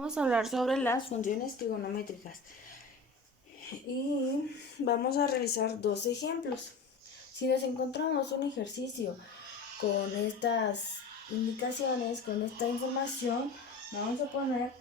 Vamos a hablar sobre las funciones trigonométricas y vamos a realizar dos ejemplos. Si nos encontramos un ejercicio con estas indicaciones, con esta información, vamos a poner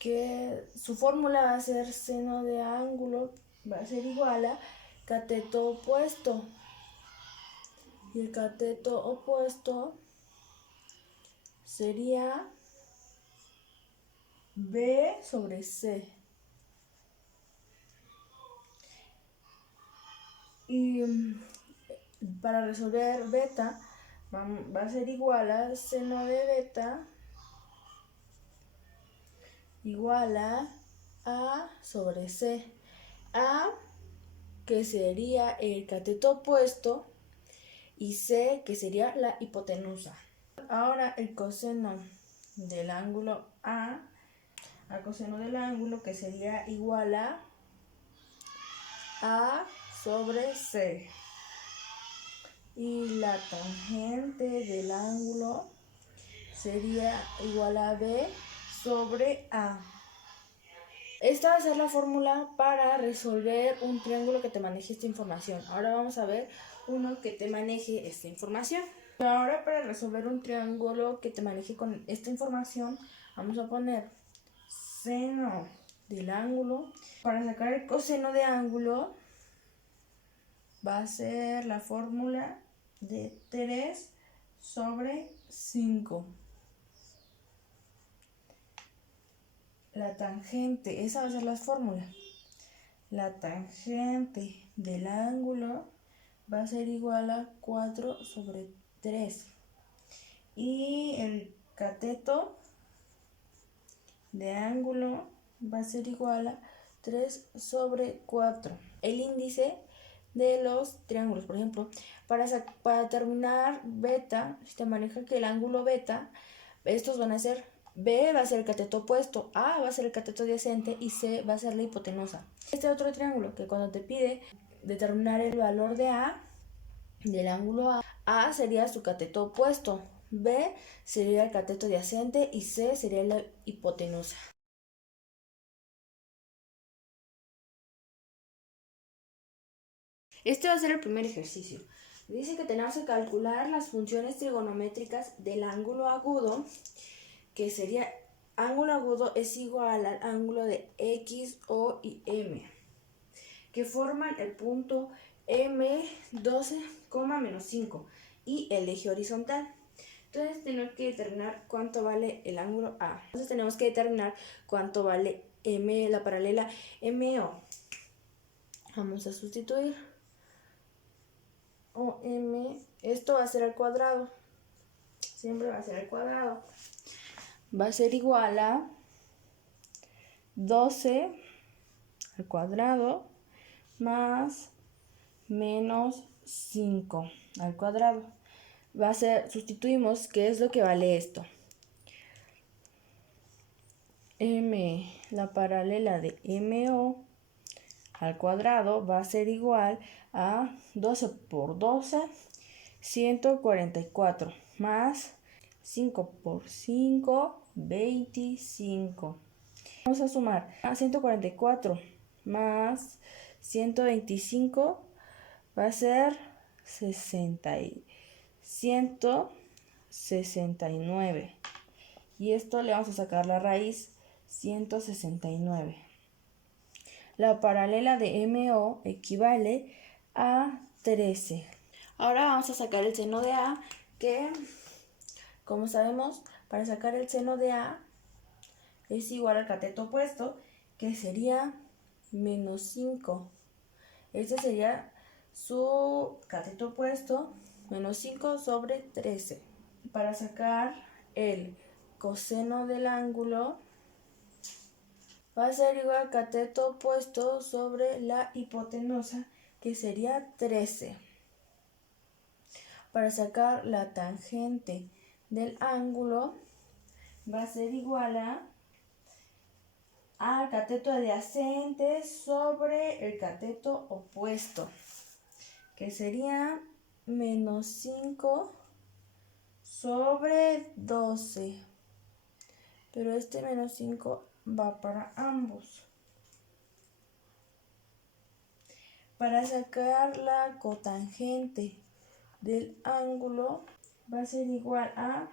que su fórmula va a ser seno de ángulo, va a ser igual a cateto opuesto. Y el cateto opuesto sería B sobre C. Y para resolver beta va a ser igual a seno de beta igual a sobre C. A, que sería el cateto opuesto, y C, que sería la hipotenusa. Ahora el coseno del ángulo A coseno del ángulo, que sería igual a sobre C. Y la tangente del ángulo sería igual a B sobre A. Esta va a ser la fórmula para resolver un triángulo que te maneje esta información. Ahora vamos a ver uno que te maneje esta información. Ahora para resolver un triángulo que te maneje con esta información, vamos a poner seno del ángulo. Para sacar el coseno de ángulo va a ser la fórmula de 3 sobre 5. La tangente, esa va a ser la fórmula. La tangente del ángulo va a ser igual a 4 sobre 3. Y el cateto de ángulo va a ser igual a 3 sobre 4. El índice de los triángulos, por ejemplo, para determinar beta, si te maneja que el ángulo beta, estos van a ser B va a ser el cateto opuesto, A va a ser el cateto adyacente y C va a ser la hipotenusa. Este otro triángulo que cuando te pide determinar el valor de A, del ángulo A sería su cateto opuesto, B sería el cateto adyacente y C sería la hipotenusa. Este va a ser el primer ejercicio. Dice que tenemos que calcular las funciones trigonométricas del ángulo agudo, que sería ángulo agudo es igual al ángulo de X, O y M, que forman el punto M12, menos 5 y el eje horizontal. Entonces tenemos que determinar cuánto vale el ángulo A. Entonces tenemos que determinar cuánto vale M, la paralela MO. Vamos a sustituir. OM, esto va a ser al cuadrado. Siempre va a ser al cuadrado. Va a ser igual a 12 al cuadrado más menos 5 al cuadrado. Va a ser, sustituimos, ¿qué es lo que vale esto? M, la paralela de MO al cuadrado va a ser igual a 12 por 12, 144, más 5 por 5, 25. Vamos a sumar a 144 más 125 va a ser 169. Y esto le vamos a sacar la raíz, 169. La paralela de MO equivale a 13. Ahora vamos a sacar el seno de A, que, como sabemos, para sacar el seno de A es igual al cateto opuesto, que sería menos 5. Este sería su cateto opuesto, menos 5 sobre 13. Para sacar el coseno del ángulo, va a ser igual al cateto opuesto sobre la hipotenusa, que sería 13. Para sacar la tangente del ángulo, va a ser igual al cateto adyacente sobre el cateto opuesto, que sería menos 5 sobre 12. pero este menos 5 va para ambos. Para sacar la cotangente del ángulo va a ser igual a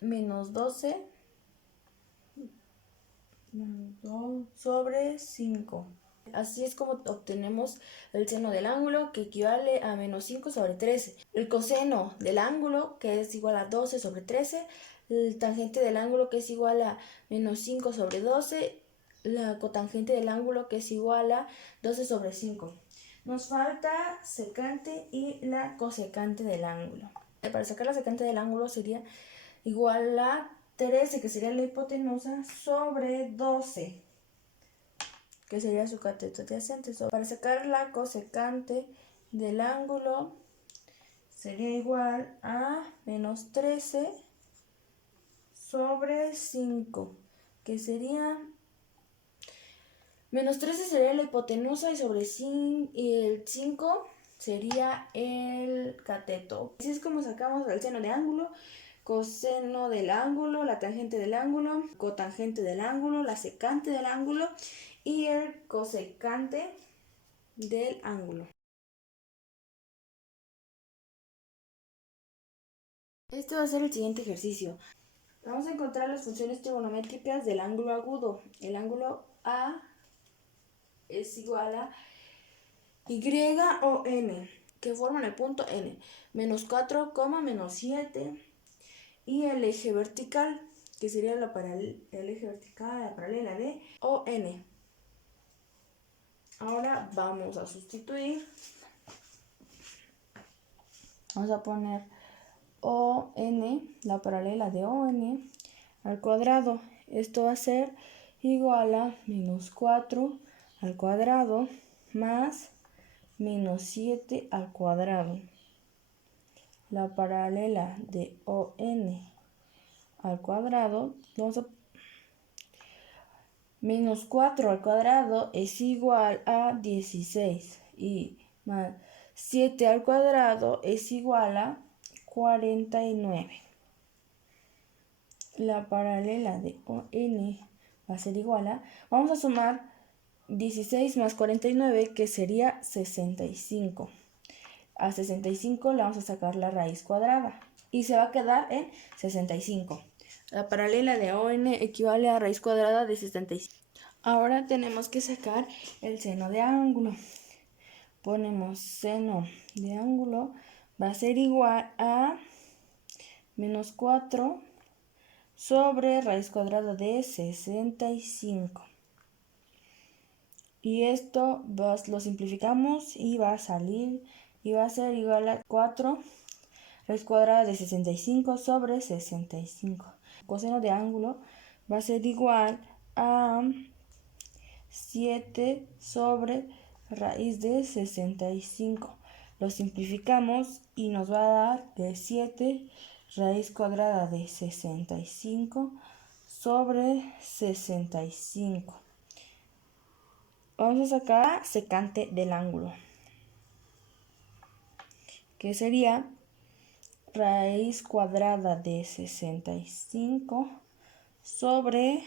menos 12 sobre 5. Así es como obtenemos el seno del ángulo, que equivale a menos 5 sobre 13. El coseno del ángulo, que es igual a 12 sobre 13. El tangente del ángulo, que es igual a menos 5 sobre 12. La cotangente del ángulo, que es igual a 12 sobre 5. Nos falta secante y la cosecante del ángulo. Para sacar la secante del ángulo sería igual a 13, que sería la hipotenusa, sobre 12, que sería su cateto adyacente. Para sacar la cosecante del ángulo sería igual a menos 13 sobre 5, que sería menos 13 sería la hipotenusa y sobre 5, y el 5 sería el cateto. Así es como sacamos el seno de ángulo, coseno del ángulo, la tangente del ángulo, cotangente del ángulo, la secante del ángulo y el cosecante del ángulo. Este va a ser el siguiente ejercicio. Vamos a encontrar las funciones trigonométricas del ángulo agudo. El ángulo A es igual a Y o N, que forman el punto N, menos 4, menos 7, y el eje vertical, que sería el eje vertical, la paralela de ON. Ahora vamos a sustituir. Vamos a poner ON, la paralela de ON, al cuadrado. Esto va a ser igual a menos 4 al cuadrado más menos 7 al cuadrado. La paralela de ON al cuadrado, menos 4 al cuadrado es igual a 16 y más 7 al cuadrado es igual a 49. La paralela de ON va a ser igual a, vamos a sumar 16 más 49, que sería 65. A 65 le vamos a sacar la raíz cuadrada y se va a quedar en 65. La paralela de ON equivale a raíz cuadrada de 65. Ahora tenemos que sacar el seno de ángulo. Ponemos seno de ángulo, va a ser igual a menos 4 sobre raíz cuadrada de 65. Y esto lo simplificamos y va a salir, y va a ser igual a 4 raíz cuadrada de 65 sobre 65. El coseno de ángulo va a ser igual a 7 sobre raíz de 65. Lo simplificamos y nos va a dar que 7 raíz cuadrada de 65 sobre 65. Vamos a sacar secante del ángulo, que sería raíz cuadrada de 65 sobre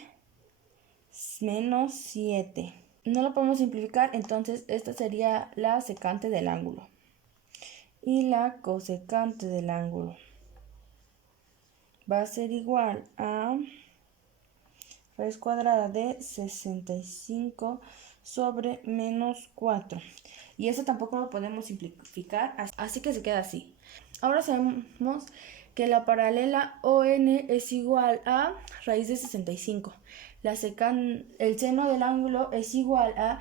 menos 7. No lo podemos simplificar, entonces esta sería la secante del ángulo. Y la cosecante del ángulo va a ser igual a raíz cuadrada de 65 sobre menos 4. Y eso tampoco lo podemos simplificar, así que se queda así. Ahora sabemos que la paralela ON es igual a raíz de 65. El seno del ángulo es igual a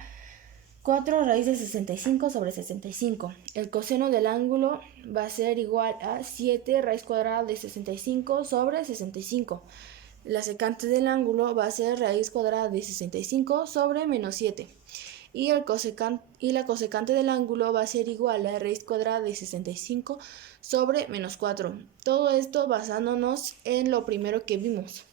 4 raíz de 65 sobre 65. El coseno del ángulo va a ser igual a 7 raíz cuadrada de 65 sobre 65. La secante del ángulo va a ser raíz cuadrada de 65 sobre menos 7. Y la cosecante del ángulo va a ser igual a raíz cuadrada de 65 sobre menos 4. Todo esto basándonos en lo primero que vimos.